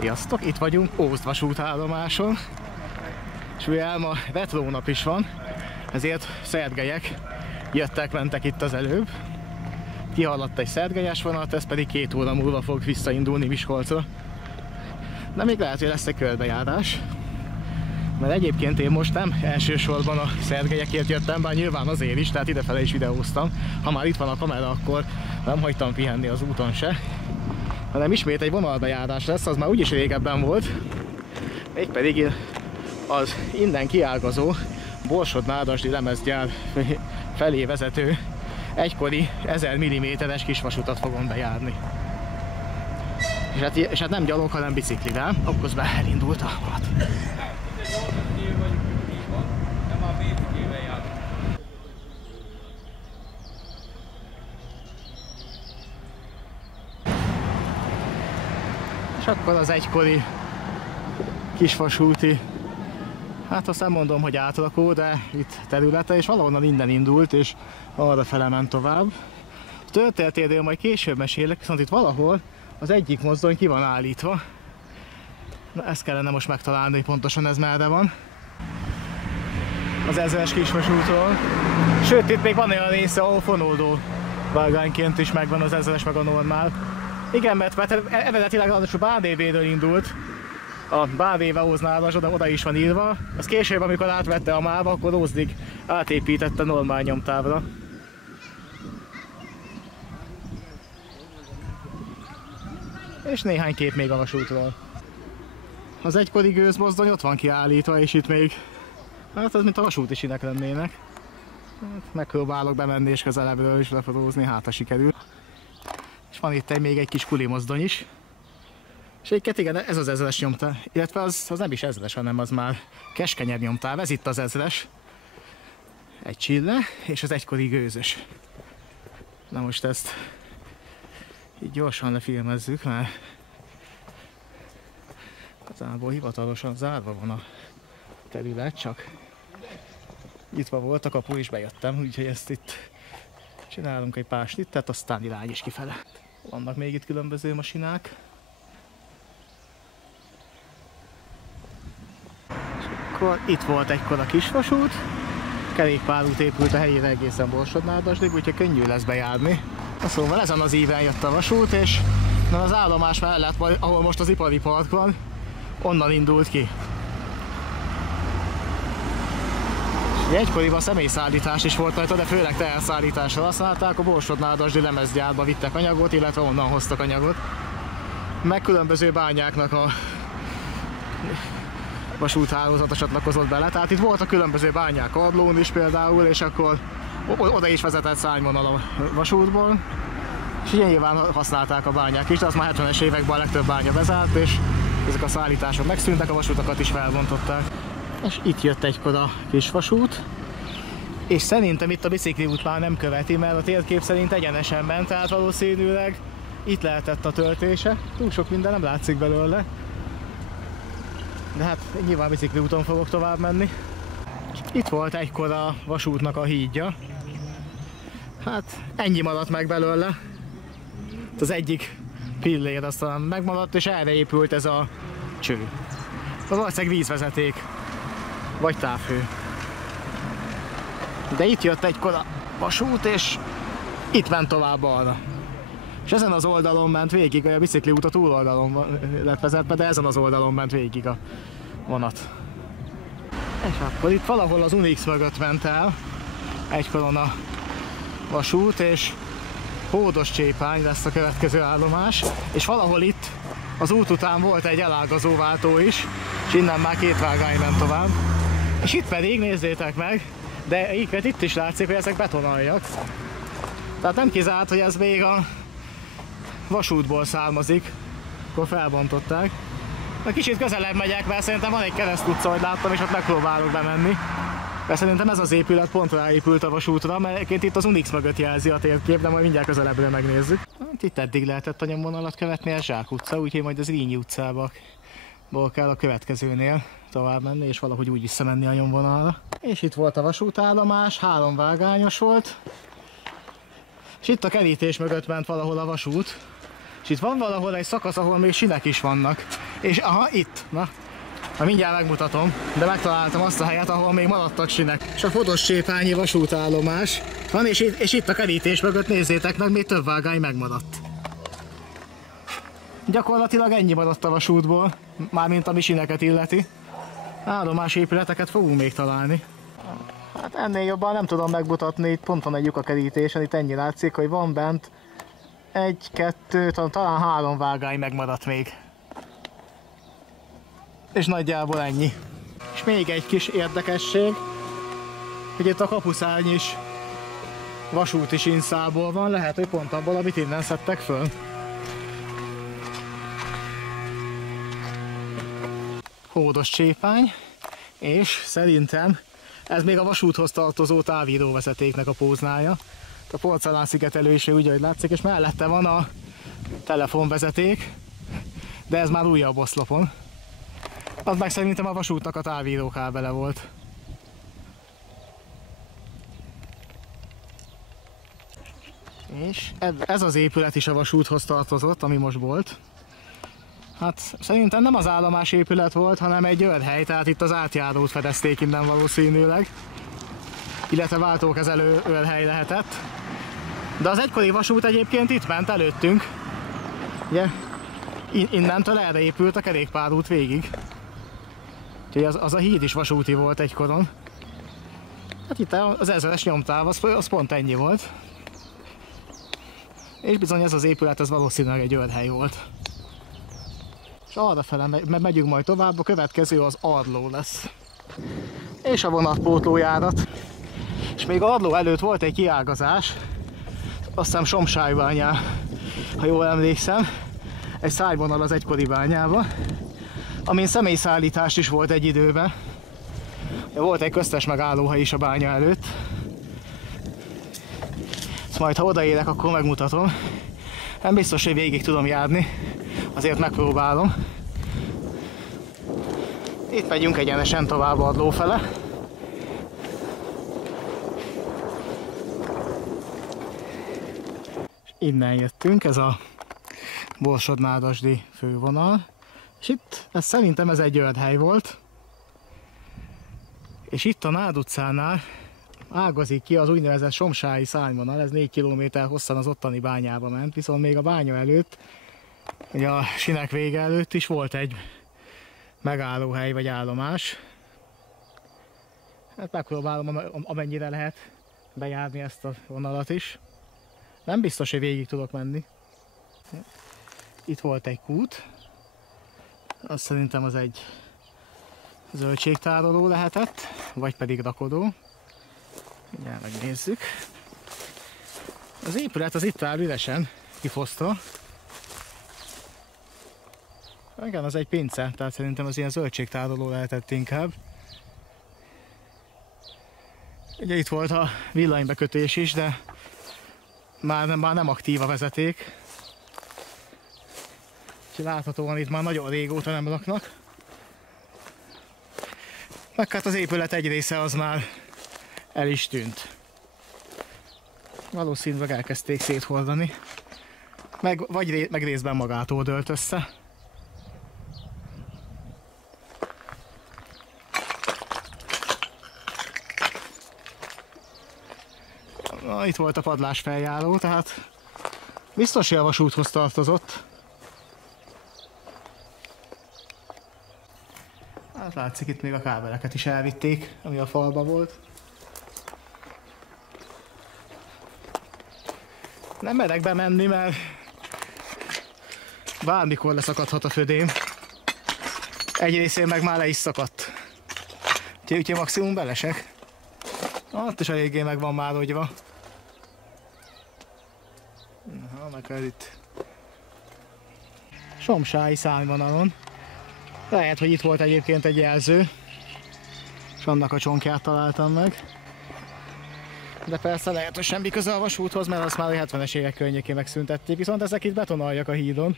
Sziasztok! Itt vagyunk Ózd vasútállomáson, és ugye ma retrónap is van, ezért szergelyek jöttek-mentek itt az előbb. Kihaladt egy szergelyes vonat, ez pedig 2 óra múlva fog visszaindulni Miskolcra. De még lehet, hogy lesz egy körbejárás, mert egyébként én most nem elsősorban a szergelyekért jöttem, bár nyilván azért is, tehát idefele is videóztam. Ha már itt van a kamera, akkor nem hagytam pihenni az úton se, hanem ismét egy vonalbejárás lesz, az már úgyis régebben volt. Mégpedig az innen kiágazó Borsod-Nádasdy lemezgyár felé vezető egykori 1000 mm-es kisvasutat fogom bejárni. És hát nem gyalog, hanem biciklivel, akkor elindult a vonat. És akkor az egykori kisvasúti, hát azt nem mondom, hogy átrakó, de itt területe, és valahonnan innen indult, és arra fele ment tovább. A történetéről majd később mesélek, viszont itt valahol az egyik mozdony ki van állítva. Na, ezt kellene most megtalálni, hogy pontosan ez merre van. Az 1000-es kisvasútról. Sőt, itt még van olyan része, ahol fonódó vágánként is megvan az 1000-es meg a normál. Igen, mert eredetileg a Bárdévéről indult, a Bárdéve Ózd-Nádasdy, oda is van írva. Az később, amikor átvette a MÁV, akkor Ózdig átépítette normál nyomtávra. És néhány kép még a vasútról. Az egykori gőzmozdony ott van kiállítva, és itt még, hát ez mint a vasúti sinek lennének. Hát megpróbálok bemenni és közelebbről is lefotózni, hát ha sikerül. És van itt még egy kis kulimozdony is. És egyébként igen, ez az 1000-es nyomtáv, illetve az nem is 1000-es, hanem az már keskenyebb nyomtáv. Ez itt az 1000-es. Egy csille, és az egykori gőzös. Na most ezt így gyorsan lefilmezzük, mert igazából hivatalosan zárva van a terület, csak nyitva volt a kapu és bejöttem, úgyhogy ezt itt csinálunk egy pár snittet, aztán irány is kifele. Vannak még itt különböző masinák. És akkor itt volt egykor a kisvasút, kerékpárút épült a helyére egészen Borsod-Nádasdyig, úgyhogy könnyű lesz bejárni. Szóval ezen az íven jött a vasút, és az állomás mellett, ahol most az ipari park van, onnan indult ki. És egykoriban személyszállítás is volt rajta, de főleg teherszállításra használták, a Borsod-Nádasdy lemezgyárba vittek anyagot, illetve onnan hoztak anyagot. Meg különböző bányáknak a vasúthálózata csatlakozott bele, tehát itt voltak különböző bányák Ardlón is például, és akkor oda is vezetett szárnyvonal a vasútból, és így nyilván használták a bányák is, de az már 70-es években a legtöbb bánya bezárt, és ezek a szállítások megszűntek, a vasutakat is felbontották. És itt jött egykor a kisvasút, és szerintem itt a bicikliút már nem követi, mert a térkép szerint egyenesen ment, tehát valószínűleg itt lehetett a töltése. Túl sok minden nem látszik belőle, de hát nyilván bicikliúton fogok tovább menni. Itt volt egykor a vasútnak a hídja. Hát ennyi maradt meg belőle. Az egyik pillér aztán megmaradt, és erre épült ez a cső. Valószínűleg vízvezeték, vagy távhő. De itt jött egykor a vasút, és itt ment tovább arra. És ezen az oldalon ment végig, a bicikliút a túloldalon lett vezetve, de ezen az oldalon ment végig a vonat. És akkor itt valahol az Unix mögött ment el egykoron a vasút, és Hódoscsépány lesz a következő állomás, és valahol itt az út után volt egy elágazóváltó is, és innen már 2 vágány ment tovább. És itt pedig, nézzétek meg, de itt is látszik, hogy ezek betonaljak. Tehát nem kizárt, hogy ez még a vasútból származik, akkor felbontották. Na, kicsit közelebb megyek, mert szerintem van egy keresztutca, hogy láttam, és ott megpróbálok bemenni. De szerintem ez az épület pont ráépült a vasútra, mert egyébként itt az Unix mögött jelzi a térkép, de majd mindjárt közelebbről megnézzük. Hát itt eddig lehetett a nyomvonalat követni, ez Zsák utca, úgyhogy majd az Rínyi utcába kell a következőnél tovább menni, és valahogy úgy visszamenni a nyomvonalra. És itt volt a vasútállomás, 3 vágányos volt. És itt a kerítés mögött ment valahol a vasút. És itt van valahol egy szakasz, ahol még sinek is vannak. És aha, itt, na mindjárt megmutatom, de megtaláltam azt a helyet, ahol még maradtak sinek. És a Fodoscsépányi vasútállomás van, és itt a kerítés mögött nézzétek meg, még több vágány megmaradt. Gyakorlatilag ennyi maradt a vasútból, mármint ami sineket illeti. Állomásépületeket fogunk még találni. Hát ennél jobban nem tudom megmutatni, itt pont van egy lyuk a kerítésen, itt ennyi látszik, hogy van bent egy, kettő, talán 3 vágány megmaradt még. És nagyjából ennyi. És még egy kis érdekesség, hogy itt a kapuszárny is vasúti sínszálból van, lehet, hogy pont abból, amit innen szedtek föl. Hódoscsépány, és szerintem ez még a vasúthoz tartozó távíróvezetéknek a póznája. A porcelánszigetelő is úgy, ahogy látszik, és mellette van a telefonvezeték, de ez már újabb oszlopon. Az meg szerintem a vasútnak a távírókábele volt. És ez az épület is a vasúthoz tartozott, ami most volt. Hát szerintem nem az állomás épület volt, hanem egy őrhely, tehát itt az átjárót fedezték innen valószínűleg. Illetve váltókezelő őrhely lehetett. De az egykori vasút egyébként itt ment előttünk. Ugye? Innentől erre épült a kerékpárút végig. Úgyhogy az a híd is vasúti volt egykoron. Hát itt az 1000-es nyomtáv, az pont ennyi volt. És bizony ez az épület, ez valószínűleg egy őrhely volt. És arrafele megyünk majd tovább, a következő az Arló lesz. És a vonatpótlójárat. És még Arló előtt volt egy kiágazás, azt hiszem Somsájbányán, ha jól emlékszem, egy szájvonal az egykori bányába, amin személyszállítás is volt egy időben. Volt egy köztes megállóhely is a bánya előtt. Majd ha odaérek, akkor megmutatom. Nem biztos, hogy végig tudom járni, azért megpróbálom. Itt megyünk egyenesen tovább Arló fele. Innen jöttünk, ez a Borsod-Nádasdi fővonal. És itt, szerintem ez egy őrhely volt. És itt a Nád utcánál ágazik ki az úgynevezett somsályi szárnyvonal, ez 4 km hosszan az ottani bányába ment, viszont még a bánya előtt, ugye a sinek vége előtt is volt egy megállóhely vagy állomás. Hát megpróbálom amennyire lehet bejárni ezt a vonalat is. Nem biztos, hogy végig tudok menni. Itt volt egy kút. Azt szerintem az egy zöldségtároló lehetett, vagy pedig rakodó. Mindjárt megnézzük. Az épület az itt áll üresen, kifosztva. Igen, az egy pince, tehát szerintem az ilyen zöldségtároló lehetett inkább. Ugye itt volt a villanybekötés is, de már nem aktív a vezeték. Úgyhogy láthatóan itt már nagyon régóta nem laknak. Meg hát az épület egy része az már el is tűnt. Valószínűleg elkezdték széthordani. Meg részben magától dőlt össze. Na, itt volt a padlásfeljáró, tehát biztos, hogy a vasúthoz tartozott. Hát látszik, itt még a kábeleket is elvitték, ami a falba volt. Nem merek bemenni, mert bármikor leszakadhat a födém. Egy részén meg már le is szakadt. Úgyhogy maximum belesek. Ott is eléggé meg van már ogyva. Aha, meg ez itt. Somsályi szárnyvonalon. Lehet, hogy itt volt egyébként egy jelző, és annak a csonkját találtam meg. De persze lehet, hogy semmi köze a vasúthoz, mert azt már a 70-es évek környékén megszüntették, viszont ezek itt betonaljak a hídon.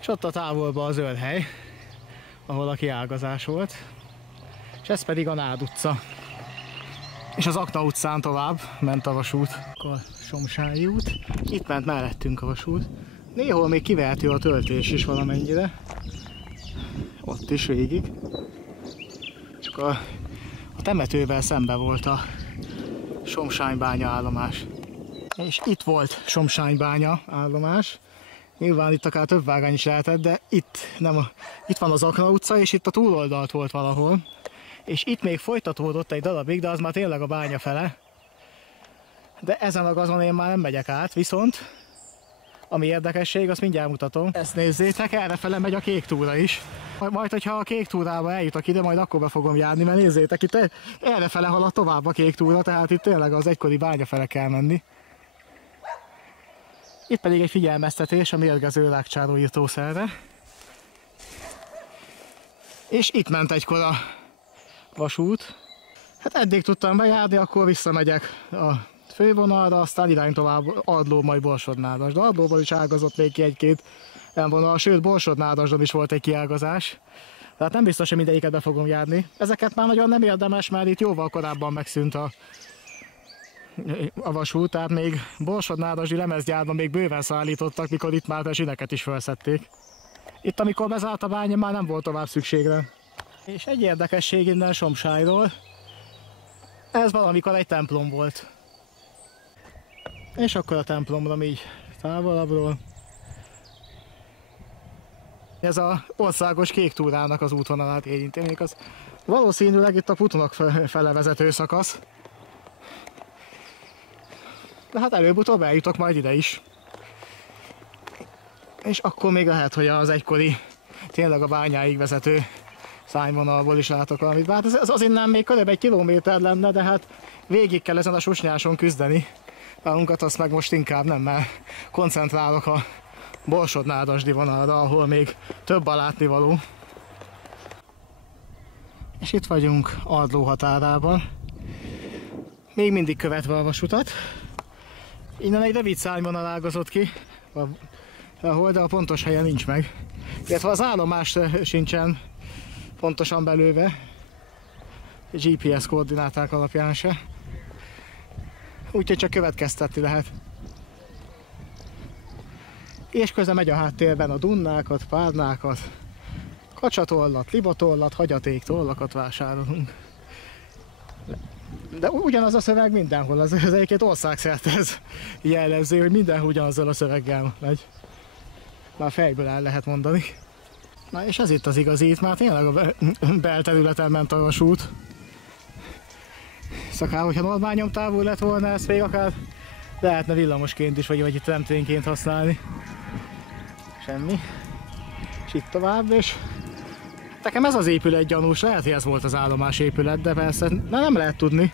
És ott a távolban az őrhely, ahol a kiágazás volt. És ez pedig a Nád utca. És az Akna utcán tovább ment a vasút. Akkor Somsályi út. Itt ment mellettünk a vasút. Néhol még kivehető a töltés is valamennyire. Ott is végig. Csak a temetővel szembe volt a Somsánybánya állomás. És itt volt Somsánybánya állomás. Nyilván itt akár több vágány is lehetett, de itt van az Akna utca, és itt a túloldalt volt valahol. És itt még folytatódott egy darabig, de az már tényleg a bánya fele. De ezen a gazon én már nem megyek át, viszont ami érdekesség, azt mindjárt mutatom. Ezt nézzétek, errefele megy a kék túra is. Majd, hogyha a kék túrába eljutok ide, majd akkor be fogom járni, mert nézzétek, itt errefele halad tovább a kék túra, tehát itt tényleg az egykori bánya fele kell menni. Itt pedig egy figyelmeztetés a mérgező rágcsálóirtószerre. És itt ment egykor a vasút. Hát eddig tudtam bejárni, akkor visszamegyek a fővonalra, aztán irány tovább Ardló, majd Borsod-Nádas. De Ardlóból is ágazott még ki egy-két vonal, sőt Borsod-Nádasdon is volt egy kiágazás. Tehát nem biztos, hogy mindegyiket be fogom járni. Ezeket már nagyon nem érdemes, mert itt jóval korábban megszűnt a vasút, tehát még Borsod-Nádasdi lemezgyárban még bőven szállítottak, mikor itt már a zsineket is felszették. Itt amikor bezárt a bánya, már nem volt tovább szükségre. És egy érdekesség innen Somsályról, ez valamikor egy templom volt. És akkor a templomra így távolabbról. Ez az országos kék túrának az útvonalát érinti. Az valószínűleg itt a Putonok fele vezető szakasz. De hát előbb-utóbb eljutok majd ide is. És akkor még lehet, hogy az egykori, tényleg a bányáig vezető szárnyvonalból is látok valamit. Hát ez az innen még kb. 1 kilométer lenne, de hát végig kell ezen a susnyáson küzdeni. Magunkat azt meg most inkább nem, mert koncentrálok a Borsod-Nádasdi vonalra, ahol még több a látnivaló. És itt vagyunk Ardló határában. Még mindig követve a vasutat. Innen egy rövid szárnyvonal ágazott ki, ahol, de a pontos helye nincs meg. Illetve az állomás sincsen pontosan belőve, GPS koordináták alapján se. Úgyhogy csak következtetni lehet. És közben megy a háttérben a dunnákat, párnákat, kacsatollat, libatollat, hagyatéktollakat vásárolunk. De ugyanaz a szöveg mindenhol, az egyébként országszerte ez jellemző, hogy mindenhol ugyanazzal a szöveggel megy. Már fejből el lehet mondani. Na és ez itt az igazi, itt már tényleg a belterületen ment a vasút. Szakár, hogyha normál nyomtávú lett volna, ezt még akár lehetne villamosként is, vagy itt tramtrénként használni. Semmi. És itt tovább, és nekem ez az épület gyanús, lehet, hogy ez volt az állomás épület, de persze nem lehet tudni.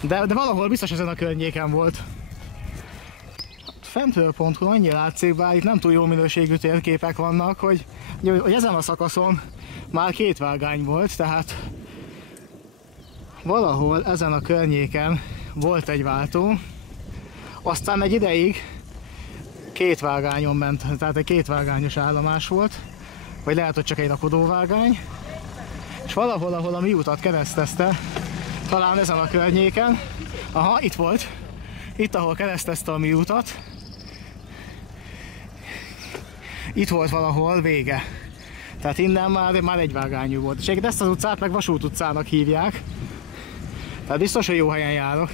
De valahol biztos ezen a környéken volt. Fentről.hu annyi látszik, bár itt nem túl jó minőségű térképek vannak, hogy ezen a szakaszon már 2 vágány volt, tehát valahol ezen a környéken volt egy váltó, aztán egy ideig 2 vágányon ment, tehát egy 2 vágányos állomás volt, vagy lehet, hogy csak egy rakodóvágány, és valahol, ahol a mi utat keresztezte, talán ezen a környéken, aha, itt volt, itt, ahol keresztezte a mi utat, itt volt valahol vége. Tehát innen már egy vágányú volt. És ezt az utcát meg Vasút utcának hívják. Tehát biztos, hogy jó helyen járok.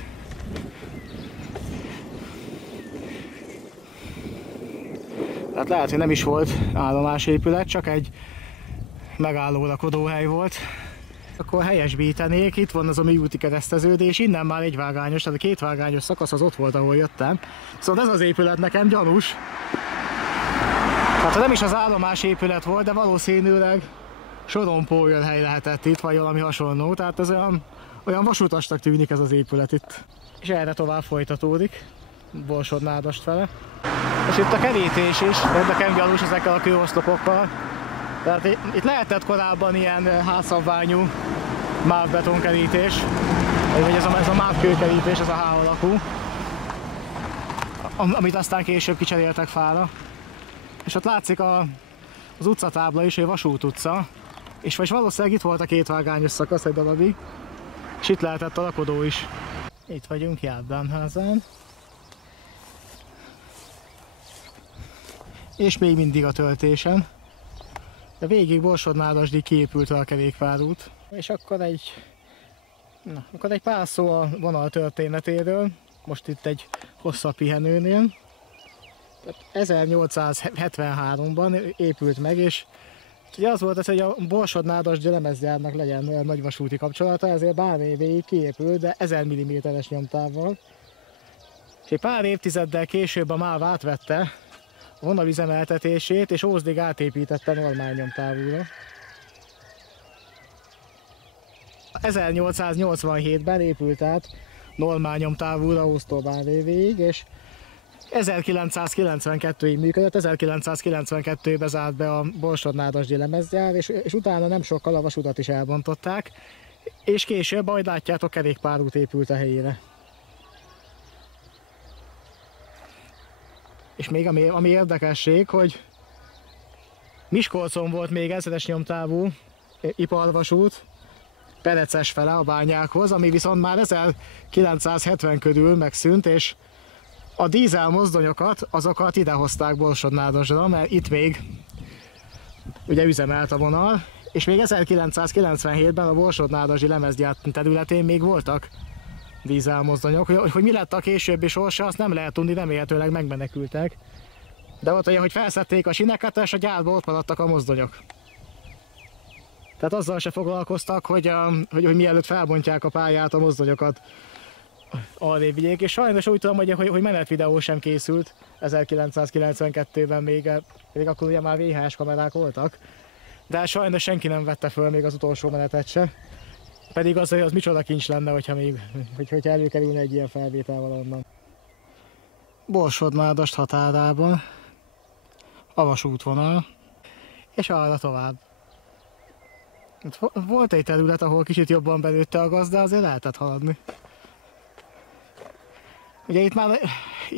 Tehát lehet, hogy nem is volt állomásépület, csak egy megálló rakodóhely volt. Akkor helyesbítenék, itt van az a mi úti kereszteződés, innen már egy vágányos, tehát a 2 vágányos szakasz az ott volt, ahol jöttem. Szóval ez az épület nekem gyanús. Tehát nem is az állomásépület volt, de valószínűleg sorompóhely lehetett itt, vagy valami hasonló. Tehát ez olyan vasutasnak tűnik ez az épület itt. És erre tovább folytatódik, Borsod-Nádast fele. És itt a kerítés is, nekem gyanús ezekkel a kőoszlopokkal. Tehát itt lehetett korábban ilyen házszabványú mávbetonkerítés, vagy ez a mávkőkerítés, ez a H alakú, amit aztán később kicseréltek fára. És ott látszik az utcatábla is, hogy Vasút utca, és valószínűleg itt volt a 2 vágányos szakasz egy darabig. És itt lehetett a lakodó is. Itt vagyunk Járdánházán. És még mindig a töltésen. De végig Borsod-Nádasdig kiépült a kerékpárút. És akkor egy pár szó a vonal történetéről. Most itt egy hosszabb pihenőnél. 1873-ban épült meg, és ugye az volt ez, hogy a Borsod-Nádasdi lemezgyárnak legyen nagyvasúti kapcsolata, ezért pár évig kiépült, de 1000 mm-es nyomtávval. És egy pár évtizeddel később a MÁV átvette a vonalüzemeltetését, és Ózdig átépítette normál nyomtávúra. 1887-ben épült át normál nyomtávúra Óztól Bárrévéig, és 1992-ig működött, 1992-ben zárt be a Borsod-Nádasdi lemezgyár, és utána nem sokkal a vasutat is elbontották, és később, ahogy látjátok, kerékpárút épült a helyére. És még ami érdekesség, hogy Miskolcon volt még 1000-es nyomtávú iparvasút, Pereces fele a bányákhoz, ami viszont már 1970 körül megszűnt, és a dízel mozdonyokat, azokat idehozták Borsod-Nádasdra, mert itt még ugye üzemelt a vonal, és még 1997-ben a Borsod-Nádasdi lemezgyár területén még voltak dízel mozdonyok. Hogy mi lett a későbbi sorsa, azt nem lehet tudni, remélhetőleg megmenekültek. De ott olyan, hogy felszedték a sineket, és a gyárban ott maradtak a mozdonyok. Tehát azzal se foglalkoztak, hogy mielőtt felbontják a pályát, a mozdonyokat arrébb vigyék, és sajnos úgy tudom, hogy menetvideó sem készült 1992-ben még akkor ugye már VHS kamerák voltak, de sajnos senki nem vette föl még az utolsó menetet se. Pedig az micsoda kincs lenne, hogyha előkerülne egy ilyen felvétel valonnan. Borsod-Nádasd határában a vasútvonal, és arra tovább. Volt egy terület, ahol kicsit jobban belőtte a gaz, de azért lehetett haladni. Ugye itt már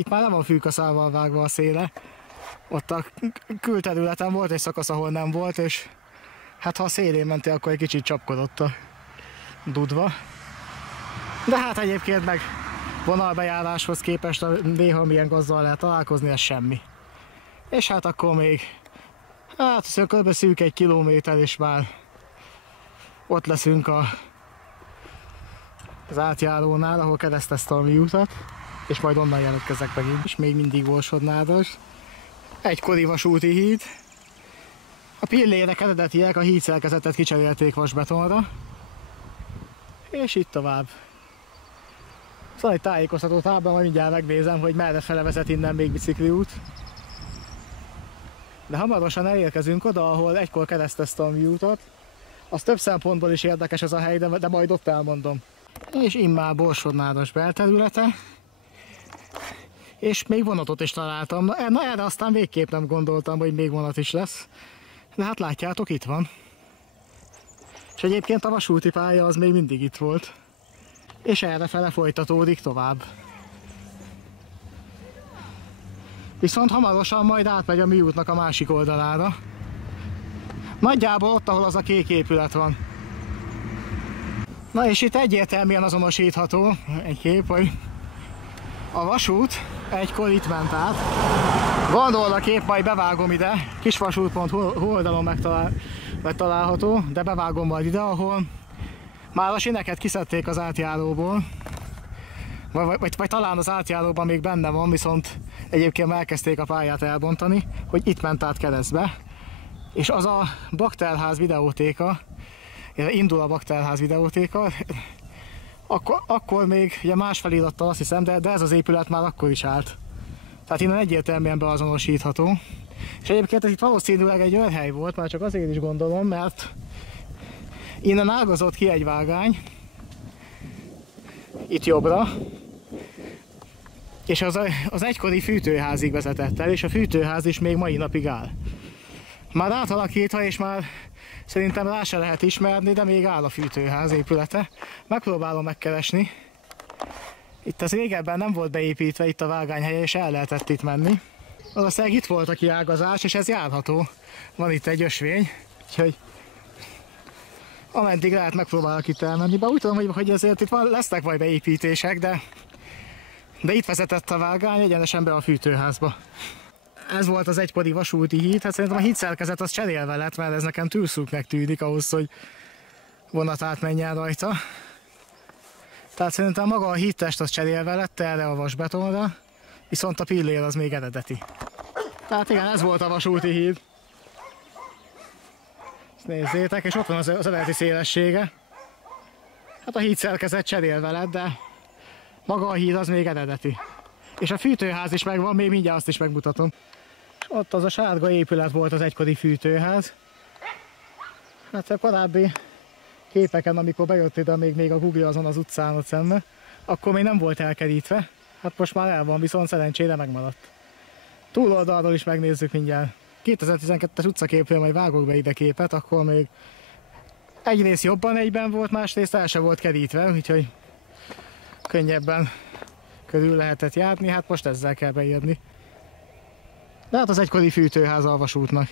nem van fűkaszával vágva a széle. Ott a külterületen volt egy szakasz, ahol nem volt, és hát ha a szélén mentél, akkor egy kicsit csapkodott a dudva. De hát egyébként meg vonalbejáráshoz képest néha milyen gazzal lehet találkozni, ez semmi. És hát akkor még, hát kb. Szűk 1 kilométer, és már ott leszünk az átjárónál, ahol keresztezte a műutat, és majd onnan jelentkezek megint. És még mindig Borsod-Nádasd. Egykori vasúti híd. A pillérek eredetiek, a hídszerkezetet kicserélték vasbetonra. És itt tovább. Szóval egy tájékoztató tábla, majd mindjárt megnézem, hogy merre fele vezet innen még bicikliút. De hamarosan elérkezünk oda, ahol egykor keresztezte a műutat. Az több szempontból is érdekes ez a hely, de majd ott elmondom. És immár Borsod-Nádasd belterülete. És még vonatot is találtam. Na erre aztán végképp nem gondoltam, hogy még vonat is lesz. De hát látjátok, itt van. És egyébként a vasúti pálya az még mindig itt volt. És errefele folytatódik tovább. Viszont hamarosan majd átmegy a műútnak a másik oldalára. Nagyjából ott, ahol az a kék épület van. Na és itt egyértelműen azonosítható egy kép, hogy a vasút egykor itt ment át. Van róla a kép, majd bevágom ide. Kisvasút.hu oldalon megtalálható, de bevágom majd ide, ahol már a sineket kiszedték az átjáróból. Vagy talán az átjáróban még benne van, viszont egyébként elkezdték a pályát elbontani, hogy itt ment át keresztbe. És az a bakterház videótéka, indul a bakterház videótéka, akkor még ugye más felirattal azt hiszem, de ez az épület már akkor is állt. Tehát innen egyértelműen beazonosítható. És egyébként ez itt valószínűleg egy őrhely volt, már csak azért is gondolom, mert innen ágazott ki egy vágány, itt jobbra, és az egykori fűtőházig vezetett el, és a fűtőház is még mai napig áll. Már átalakítva, és már szerintem rá se lehet ismerni, de még áll a fűtőház épülete. Megpróbálom megkeresni. Itt ez régebben nem volt beépítve, itt a vágányhelye, és el lehetett itt menni. Valószínűleg itt volt a kiágazás, és ez járható. Van itt egy ösvény, úgyhogy Ameddig lehet, megpróbálok itt elmenni. Bár úgy tudom, hogy azért itt lesznek majd beépítések, de itt vezetett a vágány egyenesen be a fűtőházba. Ez volt az egykori vasúti híd, hát szerintem a hídszerkezet az cserélve lett, mert ez nekem túl szűknek tűnik ahhoz, hogy vonat átmenjen rajta. Tehát szerintem maga a hídtest az cserélve lett erre a vasbetonra, viszont a pillér az még eredeti. Tehát igen, ez volt a vasúti híd. Ezt nézzétek, és ott van az eredeti szélessége. Hát a hídszerkezet cserélve lett, de maga a híd az még eredeti. És a fűtőház is megvan, még mindjárt azt is megmutatom. És ott az a sárga épület volt az egykori fűtőház. Hát a korábbi képeken, amikor bejött ide még a Google azon az utcán ott szembe, akkor még nem volt elkerítve. Hát most már el van, viszont szerencsére megmaradt. Túloldalról is megnézzük mindjárt. 2012-es utcaképről majd vágok be ide képet, akkor még egyrészt jobban egyben volt, másrészt el se volt kerítve, úgyhogy könnyebben körül lehetett járni, hát most ezzel kell beírni. De hát az egykori fűtőház a vasútnak.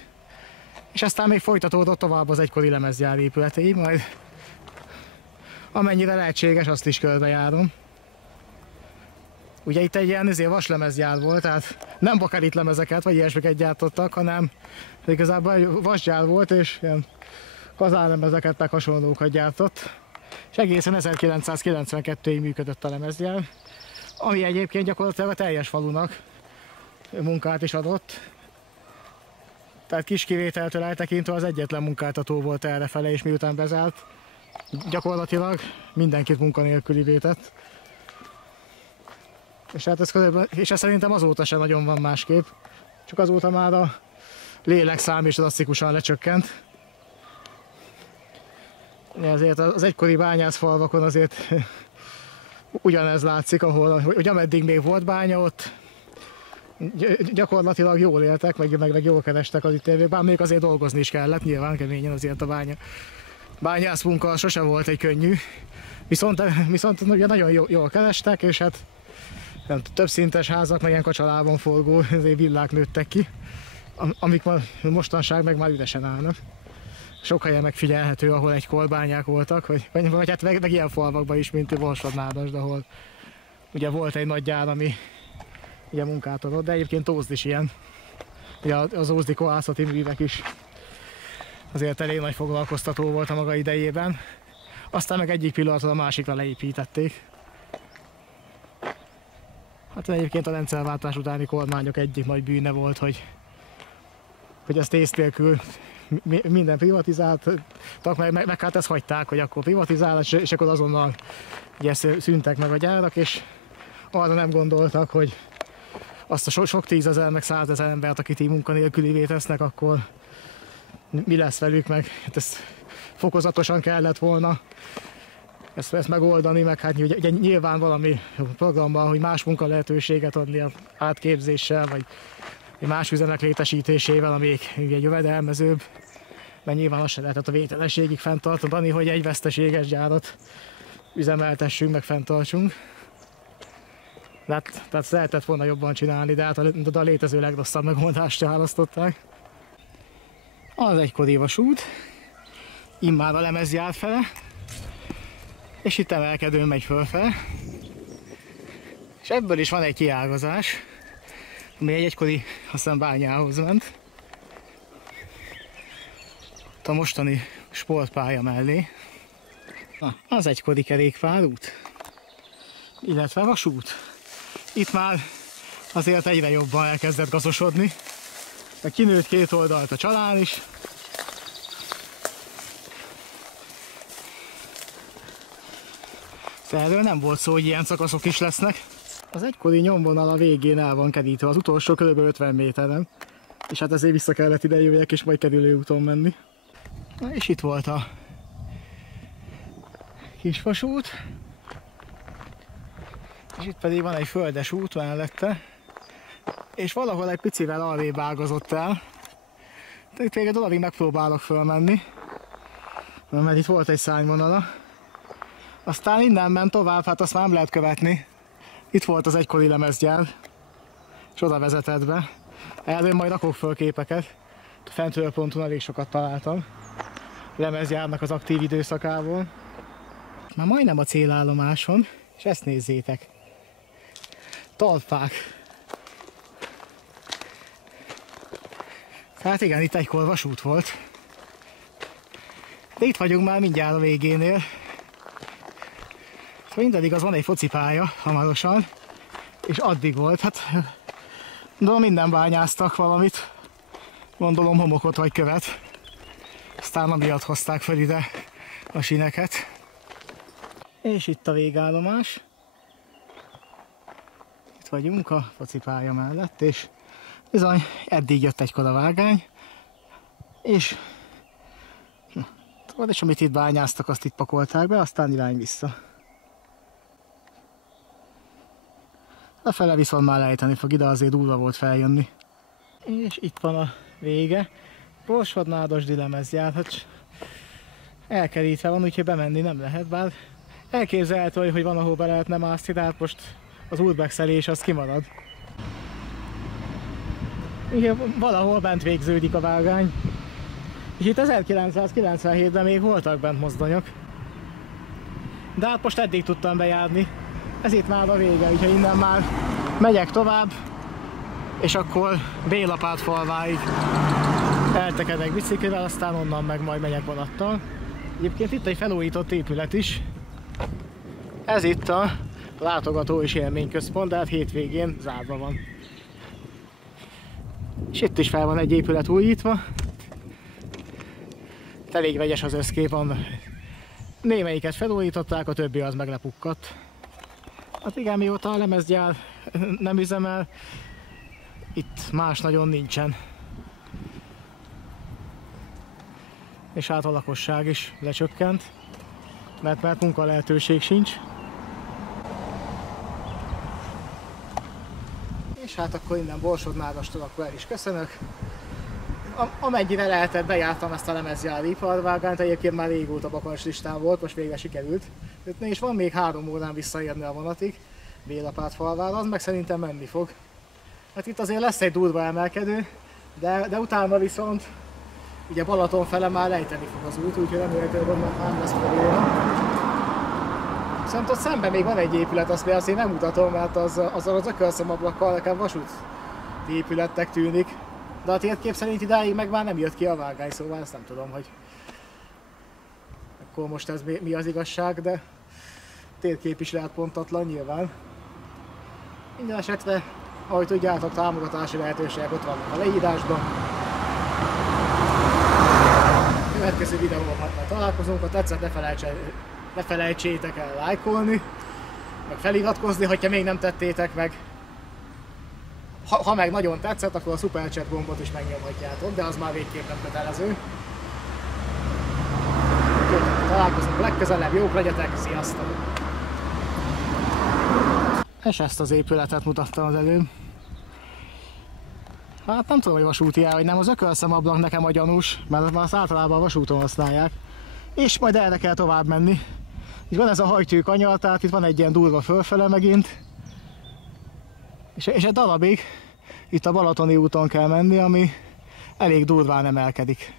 És aztán még folytatódott tovább az egykori lemezgyár épületeig, majd amennyire lehetséges, azt is körbejárom. Ugye itt egy ilyen vaslemezgyár volt, tehát nem bakelit lemezeket vagy ilyesmiket gyártottak, hanem igazából vasgyár volt, és ilyen kazánlemezeket meg hasonlókat gyártott. És egészen 1992-ig működött a lemezgyár, ami egyébként gyakorlatilag a teljes falunak munkát is adott. Tehát kis kivételtől eltekintve az egyetlen munkáltató volt errefele, és miután bezárt, gyakorlatilag mindenkit munkanélkülivé tett. És hát ez szerintem azóta sem nagyon van másképp. Csak azóta már a lélekszám is drasztikusan lecsökkent. Ezért az egykori bányászfalvakon azért ugyanez látszik, ahol, hogy ameddig még volt bánya, ott gyakorlatilag jól éltek, meg jól kerestek az itt élők, bár még azért dolgozni is kellett, nyilván keményen azért a bányász munka sose volt egy könnyű. Viszont ugye nagyon jól kerestek, és hát több szintes házak, meg ilyen kacsalában forgó villák nőttek ki, amik mostanság meg már üresen állnak. Sok helyen megfigyelhető, ahol egykor bányák voltak, vagy hát meg ilyen falvakban is, mint Borsod-Nádasd, ahol ugye volt egy nagy gyár, ami ugye munkát adott, de egyébként Ózd is ilyen. Ugye az ózdi kohászati művek is azért elég nagy foglalkoztató volt a maga idejében. Aztán meg egyik pillanatról a másikra leépítették. Hát egyébként a rendszerváltás utáni kormányok egyik nagy bűne volt, hogy ezt ész nélkül minden privatizáltak, meg hát ezt hagyták, hogy akkor privatizálás, és akkor azonnal ugye szűntek meg a gyárak, és arra nem gondoltak, hogy azt a sok tízezer, meg 100 000 embert, akit így munkanélkülivé tesznek, akkor mi lesz velük, meg hát ezt fokozatosan kellett volna ezt megoldani, meg hát ugye nyilván valami programban, hogy más munka lehetőséget adni a átképzéssel, vagy más üzemek létesítésével, amik ugye jövedelmezőbb, mert nyilván azt se lehetett a vételességig fenntartani, hogy egy veszteséges gyárat üzemeltessünk, meg fenntartsunk. Tehát lehetett volna jobban csinálni, de hát a létező legrosszabb megoldást választották. Az egykori vasút, immár a lemezgyár fele, és itt emelkedőn megy fölfele. És ebből is van egy kiágazás, ami egy egykori, aztán bányához ment. A mostani sportpálya mellé. Na, az egykori kerékpárút, illetve vasút. Itt már azért egyre jobban elkezdett gazosodni. Kinőtt két oldalt a csalán is. Erről nem volt szó, hogy ilyen szakaszok is lesznek. Az egykori nyomvonal a végén el van kerítve, az utolsó kb. 50 méteren. És hát ezért vissza kellett ide jöjjek, és majd kerülő úton menni. Na és itt volt a kisvasút. És itt pedig van egy földes út mellette. És valahol egy picivel arrébb ágazott el. De itt végül odaig megpróbálok fölmenni. Mert itt volt egy szárnyvonala. Aztán innen ment tovább, hát azt már nem lehet követni. Itt volt az egykori lemezgyár. És oda vezetett be. Erről majd rakok föl képeket. A fentről ponton elég sokat találtam. lemezjárnak az aktív időszakából. Már majdnem a célállomáson, és ezt nézzétek. Talpák. Hát igen, itt egykor vasút volt. De itt vagyunk már mindjárt a végénél. Mindedig az van egy focipálya hamarosan, és addig volt. Hát gondolom minden bányáztak valamit. Gondolom homokot vagy követ. Aztán amiatt hozták fel ide a sineket. És itt a végállomás. Itt vagyunk a focipálya mellett, és bizony eddig jött egykor a vágány. És és amit itt bányáztak, azt itt pakolták be, aztán irány vissza. Lefele viszont már lejteni fog, ide azért durva volt feljönni. És itt van a vége. Borsod-Nádasdi lemezjár, hát elkerítve van, úgyhogy bemenni nem lehet, bár elképzelhető, hogy van, ahol be lehetne mászni, de hát most az urbexelés az kimarad. Igen, valahol bent végződik a vágány. És itt 1997-ben még voltak bent mozdonyok. De hát most eddig tudtam bejárni. Ez itt már a vége, úgyhogy innen már megyek tovább, és akkor Bélapátfalváig eltekedek biciklivel, aztán onnan meg majd megyek vonattal. Egyébként itt egy felújított épület is. Ez itt a látogató és élményközpont, de hát hétvégén zárva van. És itt is fel van egy épület újítva. Elég vegyes az összkép, némelyiket felújították, a többi az meg lepukkadt. Hát igen, mióta a lemezgyár nem üzemel, itt más nagyon nincsen. És hát a lakosság is lecsökkent, mert munka lehetőség sincs. És hát akkor innen Borsod-Nádastól akkor el is köszönök. Amennyire lehetett, bejártam ezt a lemezgyári iparvágányt, egyébként már régóta bakancslistán volt, most végre sikerült. És van még 3 órán visszaérni a vonatig Bélapátfalvára, az meg szerintem menni fog. Hát itt azért lesz egy durva emelkedő, de utána viszont ugye Balaton fele már lejteni fog az út, úgyhogy remélhetőleg nem lesz probléma. Viszont ott szemben még van egy épület, azt azért nem mutatom, mert azzal az ökölszemablakkal nekem vasúti épületnek tűnik. De a térkép szerint idáig meg már nem jött ki a vágány, szóval ezt nem tudom, hogy akkor most ez mi az igazság, de térkép is lehet pontatlan nyilván. Minden esetre, ahogy tudjátok, támogatási lehetőségek ott vannak a leírásban. Következő videóban már találkozunk, ha tetszett, ne felejtsétek el lájkolni, meg feliratkozni, hogyha még nem tettétek meg. Ha meg nagyon tetszett, akkor a Super Chat gombot is megnyomhatjátok, de az már végképp nem kötelező. Találkozunk legközelebb, jók legyetek, sziasztok! És ezt az épületet mutattam az előbb. Hát nem tudom, hogy vasúti vagy nem, az ökölszemablak nekem a gyanús, mert azt általában a vasúton használják. És majd erre kell tovább menni. Itt van ez a hajtű kanyar, tehát itt van egy ilyen durva fölfele megint. És egy darabig itt a Balatoni úton kell menni, ami elég durván emelkedik.